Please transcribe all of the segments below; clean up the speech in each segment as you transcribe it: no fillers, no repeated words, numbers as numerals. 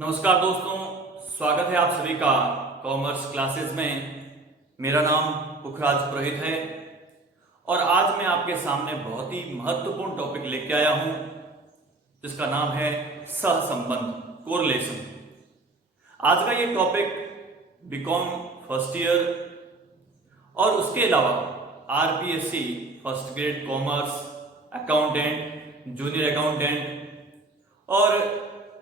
नमस्कार दोस्तों, स्वागत है आप सभी का कॉमर्स क्लासेस में। मेरा नाम पुखराज पुरोहित है और आज मैं आपके सामने बहुत ही महत्वपूर्ण टॉपिक लेके आया हूं जिसका नाम है सहसंबंध, कोरिलेशन। आज का ये टॉपिक बीकॉम फर्स्ट ईयर और उसके अलावा RPSC first grade commerce, accountant, junior accountant और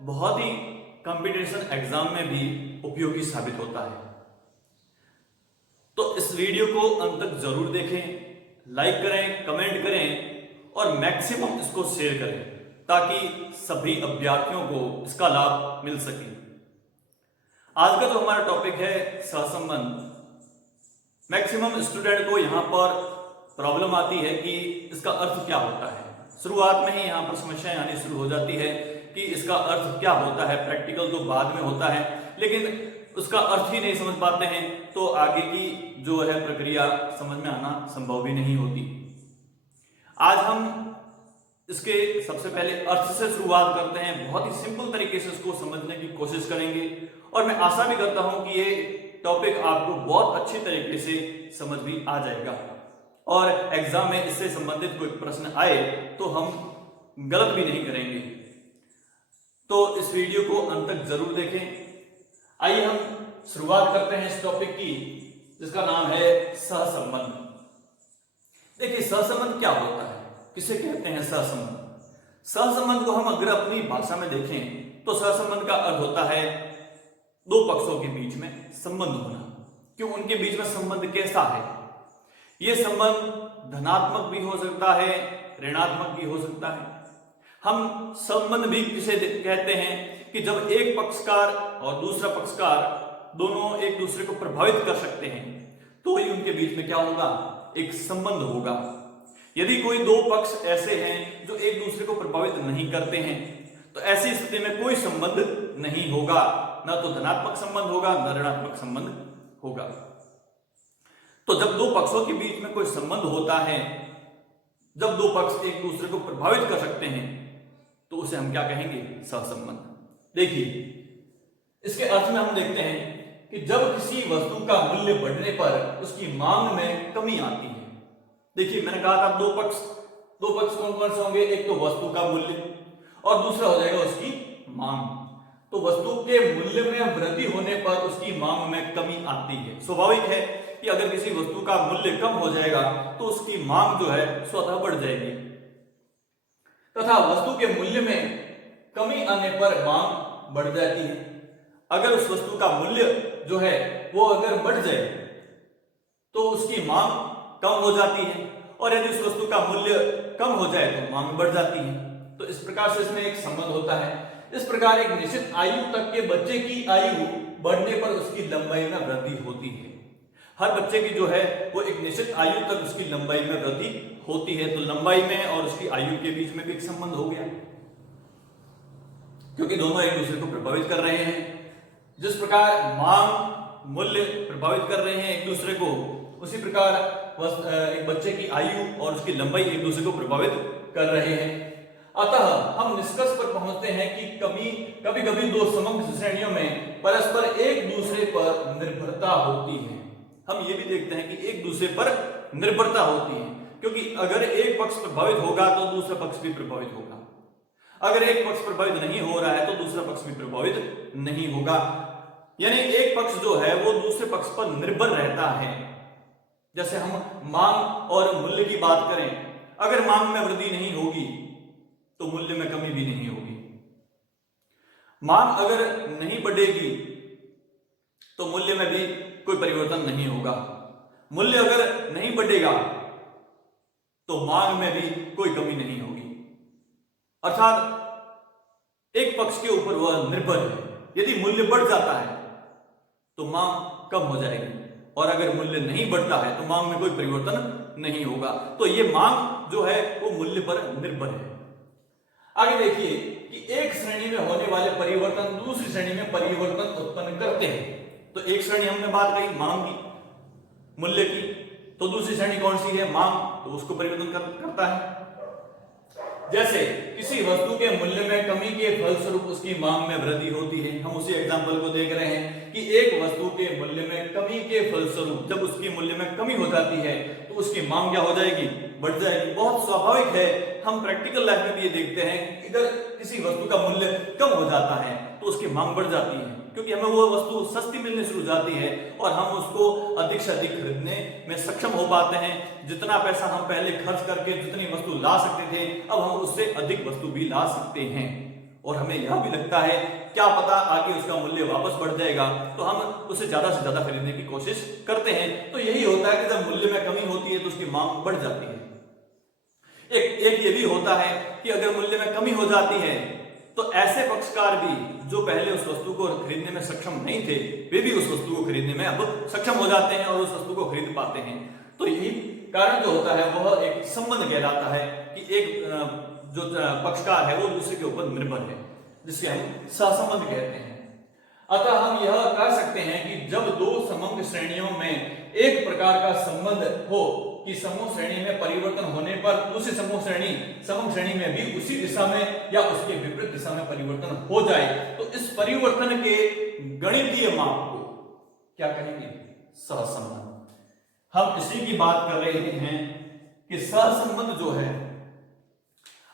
बहुत ही कंपटीशन एग्जाम में भी उपयोगी साबित होता है। तो इस वीडियो को अंत तक जरूर देखें, लाइक करें, कमेंट करें और मैक्सिमम इसको शेयर करें ताकि सभी अभ्यर्थियों को इसका लाभ मिल सके। आज का जो हमारा टॉपिक है सहसंबंध, मैक्सिमम स्टूडेंट को यहां पर प्रॉब्लम आती है कि इसका अर्थ क्या होता है। शुरुआत में ही यहां पर समस्याएं आनी शुरू हो जाती है कि इसका अर्थ क्या होता है। प्रैक्टिकल तो बाद में होता है लेकिन उसका अर्थ ही नहीं समझ पाते हैं तो आगे की जो है प्रक्रिया समझ में आना संभव भी नहीं होती। आज हम इसके सबसे पहले अर्थ से शुरुआत करते हैं, बहुत ही सिंपल तरीके से इसको समझने की कोशिश करेंगे और मैं आशा भी करता हूं कि ये टॉपिक आपको बहुत अच्छी तरीके से समझ भी आ जाएगा और एग्जाम में इससे संबंधित कोई प्रश्न आए तो हम गलत भी नहीं करेंगे। तो इस वीडियो को अंत तक जरूर देखें। आइए हम शुरुआत करते हैं इस टॉपिक की जिसका नाम है सहसंबंध। देखिए सहसंबंध क्या होता है, किसे कहते हैं सहसंबंध। सहसंबंध को हम अगर अपनी भाषा में देखें तो सहसंबंध का अर्थ होता है दो पक्षों के बीच में संबंध होना। क्यों, उनके बीच में संबंध कैसा है। यह संबंध धनात्मक भी हो सकता है, ऋणात्मक भी हो सकता है। हम संबंध भी किसे कहते हैं कि जब एक पक्षकार और दूसरा पक्षकार दोनों एक दूसरे को प्रभावित कर सकते हैं तो ही उनके बीच में क्या होगा, एक संबंध होगा। यदि कोई दो पक्ष ऐसे हैं जो एक दूसरे को प्रभावित नहीं करते हैं तो ऐसी स्थिति में कोई संबंध नहीं होगा, ना तो धनात्मक संबंध होगा न ऋणात्मक संबंध होगा। तो जब दो पक्षों के बीच में कोई संबंध होता है, जब दो पक्ष एक दूसरे को प्रभावित कर सकते हैं तो उसे हम क्या कहेंगे, सहसंबंध। देखिए इसके अर्थ में हम देखते हैं कि जब किसी वस्तु का मूल्य बढ़ने पर उसकी मांग में कमी आती है। देखिए मैंने कहा था दो पक्ष कौन कौन से होंगे, एक तो वस्तु का मूल्य और दूसरा हो जाएगा उसकी मांग। तो वस्तु के मूल्य में वृद्धि होने पर उसकी मांग में कमी आती है। स्वाभाविक है कि अगर किसी वस्तु का मूल्य कम हो जाएगा तो उसकी मांग जो है स्वतः बढ़ जाएगी तथा वस्तु के मूल्य में कमी आने पर मांग बढ़ जाती है। अगर उस वस्तु का मूल्य जो है वो अगर बढ़ जाए तो उसकी मांग कम हो जाती है और यदि उस वस्तु का मूल्य कम हो जाए तो मांग बढ़ जाती है। तो इस प्रकार से इसमें एक संबंध होता है। इस प्रकार एक निश्चित आयु तक के बच्चे की आयु बढ़ने पर उसकी लंबाई में वृद्धि होती है। हर बच्चे की जो है वो एक निश्चित आयु तक उसकी लंबाई में वृद्धि होती है। तो लंबाई में और उसकी आयु के बीच में भी एक संबंध हो गया क्योंकि दोनों एक दूसरे को प्रभावित कर रहे हैं। जिस प्रकार मांग मूल्य प्रभावित कर रहे हैं एक दूसरे को, उसी प्रकार एक बच्चे की आयु और उसकी लंबाई एक दूसरे को प्रभावित कर रहे हैं। अतः हम निष्कर्ष पर पहुंचते हैं कि कभी कभी दो समग्र श्रेणियों में परस्पर एक दूसरे पर निर्भरता होती है। हम ये भी देखते हैं कि एक दूसरे पर निर्भरता होती है क्योंकि अगर एक पक्ष प्रभावित होगा तो दूसरा पक्ष भी प्रभावित होगा। अगर एक पक्ष प्रभावित नहीं हो रहा है तो दूसरा पक्ष भी प्रभावित नहीं होगा। यानी एक पक्ष जो है वो दूसरे पक्ष पर निर्भर रहता है। जैसे हम मांग और मूल्य की बात करें, अगर मांग में वृद्धि नहीं होगी तो मूल्य में कमी भी नहीं होगी। मांग अगर नहीं बढ़ेगी तो मूल्य में भी कोई परिवर्तन नहीं होगा। मूल्य अगर नहीं बढ़ेगा तो मांग में भी कोई कमी नहीं होगी। अर्थात एक पक्ष के ऊपर वह निर्भर है। यदि मूल्य बढ़ जाता है तो मांग कम हो जाएगी और अगर मूल्य नहीं बढ़ता है तो मांग में कोई परिवर्तन नहीं होगा। तो यह मांग जो है वो मूल्य पर निर्भर है। आगे देखिए कि एक श्रेणी में होने वाले परिवर्तन दूसरी श्रेणी में परिवर्तन उत्पन्न करते हैं। तो एक श्रेणी हमने बात कही मांग की, मूल्य की, तो दूसरी श्रेणी कौन सी है, मांग, तो उसको परिवर्तन करता है। जैसे किसी वस्तु के मूल्य में कमी के फलस्वरूप उसकी मांग में वृद्धि होती है। हम उसी एग्जांपल को देख रहे हैं कि एक वस्तु के मूल्य में कमी के फलस्वरूप जब उसकी मूल्य में कमी हो जाती है तो उसकी मांग क्या हो जाएगी, बढ़ जाएगी। बहुत स्वाभाविक है, हम प्रैक्टिकल लाइफ में भी ये देखते हैं कि अगर किसी वस्तु का मूल्य कम हो जाता है तो उसकी मांग बढ़ जाती है, क्योंकि हमें वो वस्तु सस्ती मिलने शुरू हो जाती है और हम उसको अधिक से अधिक खरीदने में सक्षम हो पाते हैं। जितना पैसा हम पहले खर्च करके जितनी वस्तु ला सकते थे, अब हम उससे अधिक वस्तु भी ला सकते हैं। और हमें यह भी लगता है क्या पता आगे उसका मूल्य वापस बढ़ जाएगा, तो हम उसे ज्यादा से ज्यादा खरीदने की कोशिश करते हैं। तो यही होता है कि जब मूल्य में कमी होती है तो उसकी मांग बढ़ जाती है। एक ये भी होता है कि अगर मूल्य में कमी हो जाती है तो ऐसे पक्षकार भी जो पहले उस वस्तु को खरीदने में सक्षम नहीं थे, वे भी उस वस्तु को खरीदने में अब सक्षम हो जाते हैं और उस वस्तु को खरीद पाते हैं। तो यही कारण जो होता है वह एक संबंध कहलाता है कि एक जो पक्षकार है वो दूसरे के ऊपर निर्भर है, जिसे हम सहसंबंध कहते हैं। अतः हम यह कह सकते हैं कि जब दो समंग श्रेणियों में एक प्रकार का संबंध हो कि समूह श्रेणी में परिवर्तन होने पर दूसरी समूह श्रेणी समंग श्रेणी में भी उसी दिशा में या उसके विपरीत दिशा में परिवर्तन हो जाए, तो इस परिवर्तन के गणितीय माप को क्या कहेंगे, सहसंबंध। हम इसी की बात कर रहे हैं कि सहसंबंध जो है,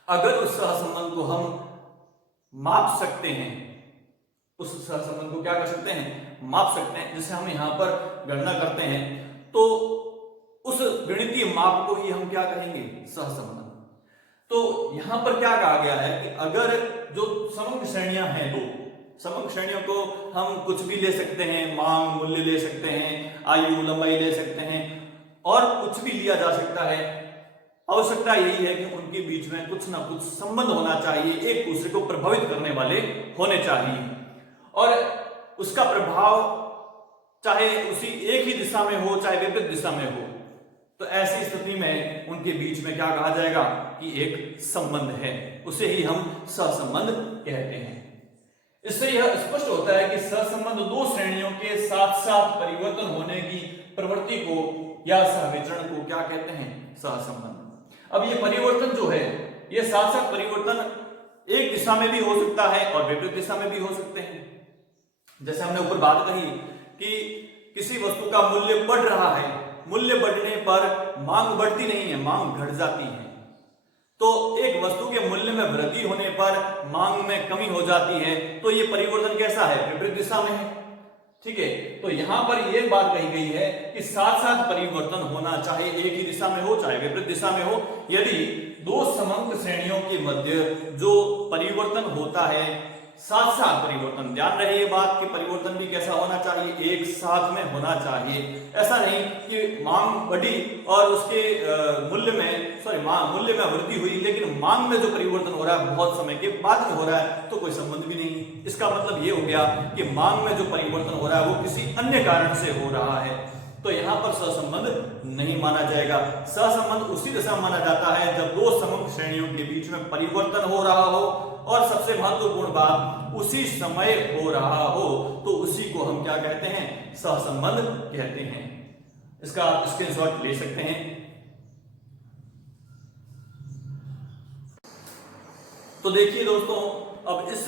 अगर उस सहसंबंध को हम माप सकते हैं, उस सहसंबंध को क्या कर सकते हैं, माप सकते हैं, जिसे हम यहां पर गणना करते हैं, तो उस गणितीय माप को ही हम क्या कहेंगे, सहसंबंध। तो यहां पर क्या कहा गया है कि अगर जो समंग श्रेणियां हैं, दो समंग श्रेणियों को हम कुछ भी ले सकते हैं, मांग मूल्य ले सकते हैं, आयु लंबाई ले सकते हैं, और कुछ भी लिया जा सकता है। आवश्यकता यही है कि उनके बीच में कुछ ना कुछ संबंध होना चाहिए, एक दूसरे को प्रभावित करने वाले होने चाहिए, और उसका प्रभाव चाहे उसी एक ही दिशा में हो चाहे विपरीत दिशा में हो, तो ऐसी स्थिति में उनके बीच में क्या कहा जाएगा कि एक संबंध है, उसे ही हम सहसंबंध कहते हैं। इससे यह स्पष्ट होता है कि सहसंबंध दो श्रेणियों के साथ साथ परिवर्तन होने की प्रवृत्ति को या सहविचरण को क्या कहते हैं, सहसंबंध। अब ये परिवर्तन जो है, ये साथ साथ परिवर्तन एक दिशा में भी हो सकता है और विपरीत दिशा में भी हो सकते हैं। जैसे हमने ऊपर बात कही कि किसी वस्तु का मूल्य बढ़ रहा है, मूल्य बढ़ने पर मांग बढ़ती नहीं है, मांग घट जाती है। तो एक वस्तु के मूल्य में वृद्धि होने पर मांग में कमी हो जाती है, तो ये परिवर्तन कैसा है, विपरीत दिशा में है। ठीक है, तो यहां पर यह बात कही गई है कि साथ साथ परिवर्तन होना, चाहे एक ही दिशा में हो चाहे विपरीत दिशा में हो। यदि दो समंग श्रेणियों के मध्य जो परिवर्तन होता है, साथ साथ परिवर्तन, ध्यान रहे ये बात कि परिवर्तन भी कैसा होना चाहिए, एक साथ में होना चाहिए। ऐसा नहीं कि मांग बढ़ी और उसके मूल्य में वृद्धि हुई, लेकिन मांग में जो परिवर्तन हो रहा है बहुत समय के बाद में हो रहा है, तो कोई संबंध भी नहीं। इसका मतलब ये हो गया कि मांग में जो परिवर्तन हो रहा है वो किसी अन्य कारण से हो रहा है, तो यहां पर सहसंबंध नहीं माना जाएगा। सहसंबंध उसी दिशा माना जाता है जब दो समंग श्रेणियों के बीच में परिवर्तन हो रहा हो, और सबसे महत्वपूर्ण बात उसी समय हो रहा हो, तो उसी को हम क्या कहते हैं, सहसंबंध कहते हैं। इसका आप स्क्रीनशॉट ले सकते हैं। तो देखिए दोस्तों, अब इस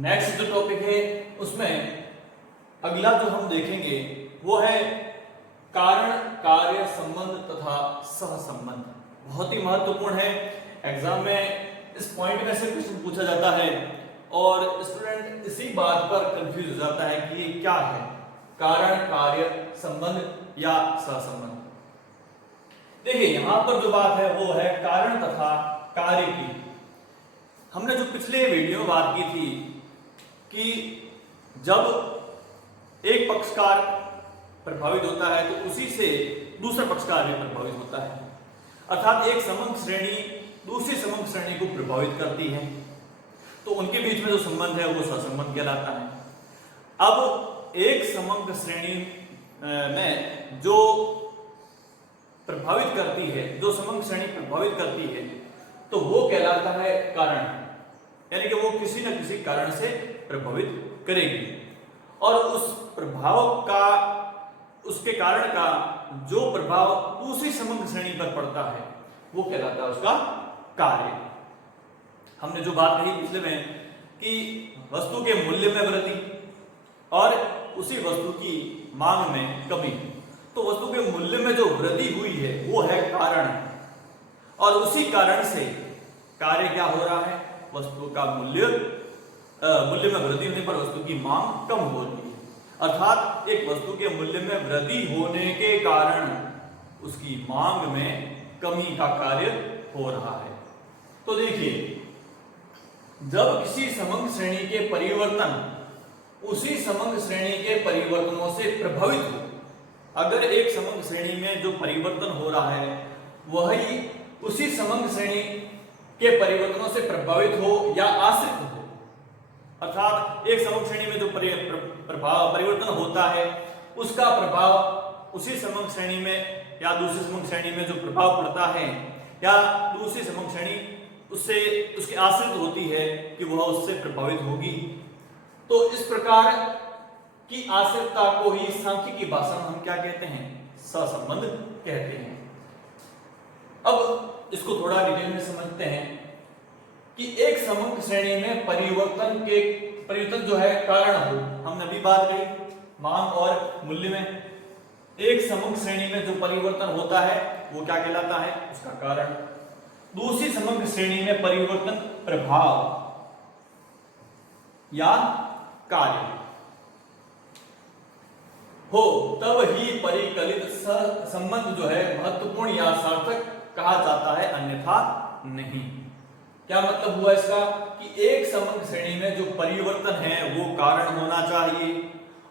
नेक्स्ट जो टॉपिक है उसमें अगला जो हम देखेंगे वो है कारण कार्य संबंध तथा सहसंबंध। बहुत ही महत्वपूर्ण है, एग्जाम में इस पॉइंट में से क्वेश्चन पूछा जाता है और स्टूडेंट इसी बात पर कंफ्यूज हो जाता है कि ये क्या है, कारण कार्य संबंध या सहसंबंध। देखिए यहां पर जो बात है वो है कारण तथा कार्य की। हमने जो पिछले वीडियो में बात की थी कि जब एक पक्षकार प्रभावित होता है तो उसी से दूसरा पक्षकार भी प्रभावित होता है, अर्थात एक समंग श्रेणी दूसरी समंग श्रेणी को प्रभावित करती है, तो उनके बीच में जो संबंध है वो सहसंबंध कहलाता है। अब एक समंग श्रेणी में जो प्रभावित करती है, जो समंग श्रेणी प्रभावित करती है, तो वो कहलाता है कारण, यानी कि वो किसी न किसी कारण से प्रभावित करेगी, और उस प्रभाव का, उसके कारण का जो प्रभाव दूसरी समंग श्रेणी पर पड़ता है वो कहलाता है उसका कार्य। हमने जो बात कही पिछले में कि वस्तु के मूल्य में वृद्धि और उसी वस्तु की मांग में कमी, तो वस्तु के मूल्य में जो वृद्धि हुई है वो है कारण, और उसी कारण से कार्य क्या हो रहा है, वस्तु का मूल्य में वृद्धि होने पर वस्तु की मांग कम हो रही है। अर्थात एक वस्तु के मूल्य में वृद्धि होने के कारण उसकी मांग में कमी का कार्य हो रहा है। तो देखिए, जब किसी समग्र श्रेणी के परिवर्तन उसी समग्र श्रेणी के परिवर्तनों से प्रभावित हो, अगर एक समग्र श्रेणी में जो परिवर्तन हो रहा है वही उसी समग्र श्रेणी के परिवर्तनों से प्रभावित हो या आश्रित हो, अर्थात एक समग्र श्रेणी में जो परिवर्तन होता है उसका प्रभाव उसी समग्र श्रेणी में या दूसरी समग्र श्रेणी में जो प्रभाव पड़ता है, या दूसरी समग्र श्रेणी उससे उसकी आश्रित होती है कि वह उससे प्रभावित होगी। तो इस प्रकार की आश्रितता को ही सांख्यिकी भाषा में हम क्या कहते हैं, सहसंबंध कहते हैं। अब इसको थोड़ा डिटेल में समझते हैं कि एक समग्र श्रेणी में परिवर्तन जो है कारण हो, हमने अभी बात कही मांग और मूल्य में, एक समग्र श्रेणी में जो परिवर्तन होता है वो क्या कहलाता है, उसका कारण। दूसरी समग्र श्रेणी में परिवर्तन प्रभाव या कार्य हो, तब ही परिकलित संबंध जो है महत्वपूर्ण या सार्थक कहा जाता है, अन्यथा नहीं। क्या मतलब हुआ इसका कि एक समग्र श्रेणी में जो परिवर्तन है वो कारण होना चाहिए,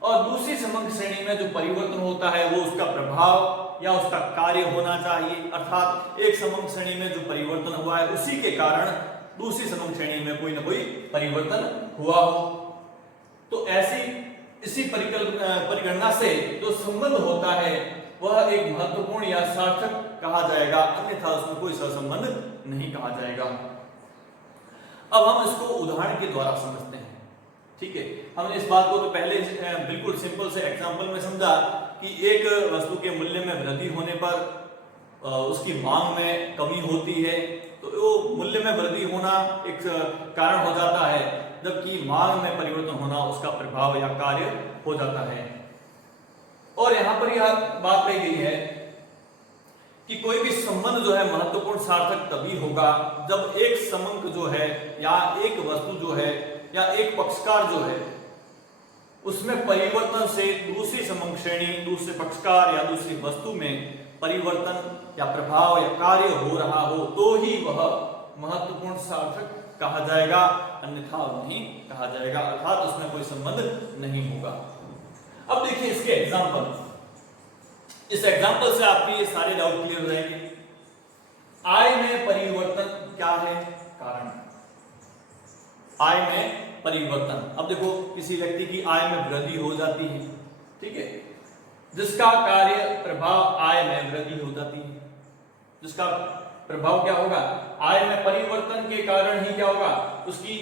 और दूसरी समग्र श्रेणी में जो परिवर्तन होता है वो उसका प्रभाव या उसका कार्य होना चाहिए। अर्थात एक समग्र श्रेणी में जो परिवर्तन हुआ है उसी के कारण दूसरी समग्र श्रेणी में कोई ना कोई परिवर्तन हुआ हो। तो इसी परिगणना से जो संबंध होता है वह एक महत्वपूर्ण या सार्थक कहा जाएगा, अन्यथा उसमें कोई सहसंबंध नहीं कहा जाएगा। अब हम इसको उदाहरण के द्वारा समझते हैं। ठीक है, हमने इस बात को तो पहले बिल्कुल सिंपल से एग्जांपल में समझा कि एक वस्तु के मूल्य में वृद्धि होने पर उसकी मांग में कमी होती है, तो वो मूल्य में वृद्धि होना एक कारण हो जाता है, जबकि मांग में परिवर्तन होना उसका प्रभाव या कार्य हो जाता है। और यहाँ पर यह बात कही गई है कि कोई भी संबंध जो है महत्वपूर्ण सार्थक तभी होगा जब एक समग्र जो है या एक वस्तु जो है या एक पक्षकार जो है उसमें परिवर्तन से दूसरी समग्र श्रेणी, दूसरे पक्षकार या दूसरी वस्तु में परिवर्तन या प्रभाव या कार्य हो रहा हो, तो ही वह महत्वपूर्ण सार्थक कहा जाएगा, अन्यथा नहीं कहा जाएगा, अर्थात उसमें कोई संबंध नहीं होगा। अब देखिए इसके एग्जाम्पल, इस एग्जाम्पल से आपके ये सारे डाउट क्लियर हो जाएंगे। आय में परिवर्तन क्या है, कारण। आय में परिवर्तन, अब देखो किसी व्यक्ति की आय में वृद्धि हो जाती है, ठीक है, जिसका कार्य प्रभाव आय में वृद्धि हो जाती है, जिसका प्रभाव क्या होगा, आय में परिवर्तन के कारण ही क्या होगा, उसकी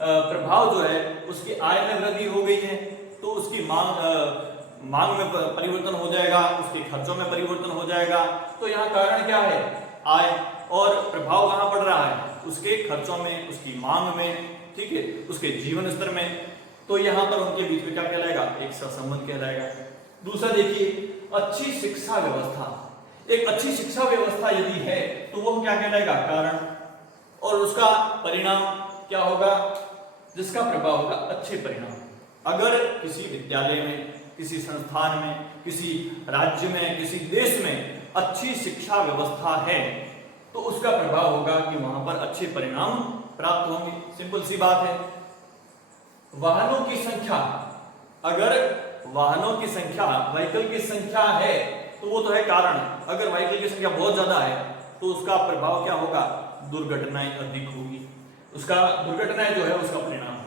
प्रभाव जो है उसकी आय में वृद्धि हो गई है, तो उसकी मांग में परिवर्तन हो जाएगा, उसके खर्चों में परिवर्तन हो जाएगा। तो यहाँ कारण क्या है, आय, और प्रभाव कहाँ पड़ रहा है, उसके खर्चों में, उसकी मांग में, ठीक है, उसके जीवन स्तर में। तो यहाँ पर उनके बीच में क्या कहलाएगा, एक सहसंबंध कहलाएगा। दूसरा देखिए, अच्छी शिक्षा व्यवस्था, एक अच्छी शिक्षा व्यवस्था यदि है तो वो क्या कहलाएगा, कारण, और उसका परिणाम क्या होगा, जिसका प्रभाव होगा अच्छे परिणाम। अगर किसी विद्यालय में, किसी संस्थान में, किसी राज्य में, किसी देश में अच्छी शिक्षा व्यवस्था है तो उसका प्रभाव होगा कि वहां पर अच्छे परिणाम प्राप्त होंगे। सिंपल सी बात है। वाहनों की संख्या, अगर वाहनों की संख्या, व्हीकल की संख्या है तो वो तो है कारण। अगर व्हीकल की संख्या बहुत ज्यादा है तो उसका प्रभाव क्या होगा, दुर्घटनाएं अधिक होगी, उसका दुर्घटनाएं जो है उसका परिणाम है।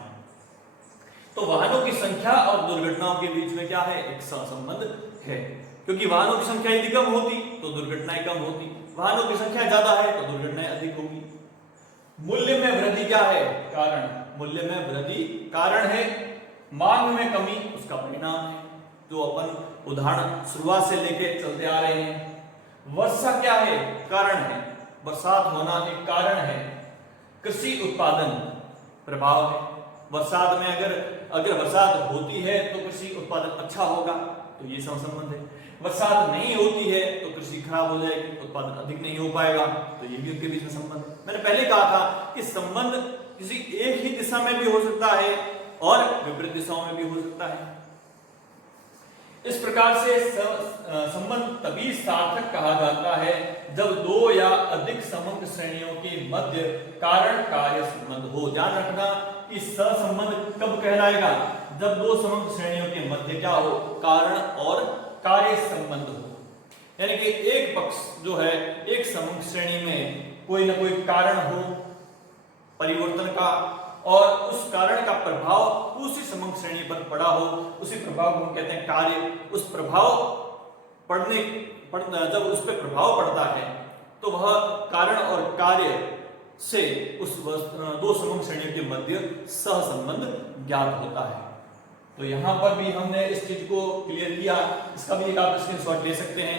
तो वाहनों की संख्या और दुर्घटनाओं के बीच में क्या है, एक सहसंबंध है, क्योंकि वाहनों की संख्या यदि कम होती तो दुर्घटनाएं कम होती, वाहनों की संख्या ज्यादा है तो दुर्घटनाएं अधिक होगी। मूल्य में वृद्धि क्या है, कारण, मूल्य में वृद्धि कारण है, मांग में कमी उसका परिणाम है, जो अपन उदाहरण शुरुआत से लेके चलते आ रहे हैं। वर्षा क्या है, कारण है, बरसात होना एक कारण है, कृषि उत्पादन प्रभाव है। बरसात में अगर बरसात होती है तो कृषि उत्पादन अच्छा होगा, तो ये सहसंबंध है। बरसात नहीं होती है तो कृषि खराब हो जाएगी, उत्पादन अधिक नहीं हो पाएगा, तो ये भी उनके बीच में संबंध है। मैंने पहले कहा था कि संबंध किसी एक ही दिशा में भी हो सकता है और विपरीत दिशाओं में भी हो सकता है। इस प्रकार से संबंध तभी सार्थक कहा जाता है जब दो या अधिक समंग श्रेणियों के मध्य कारण कार्य संबंध हो। ध्यान रखना कि सहसंबंध कब कहलाएगा, जब दो समंग श्रेणियों के मध्य क्या हो, कारण और कार्य संबंध हो। यानी कि एक पक्ष जो है, एक समंग श्रेणी में कोई ना कोई कारण हो परिवर्तन का, और उस कारण का प्रभाव उसी समंग श्रेणी पर पड़ा हो, उसी प्रभाव को हम कहते हैं कार्य। उस प्रभाव जब उस पर प्रभाव पड़ता है तो वह कारण और कार्य से उस दो समंग श्रेणियों के मध्य सहसंबंध ज्ञात होता है। तो यहां पर भी हमने इस चीज को क्लियर किया। इसका भी एक आप स्क्रीनशॉट ले सकते हैं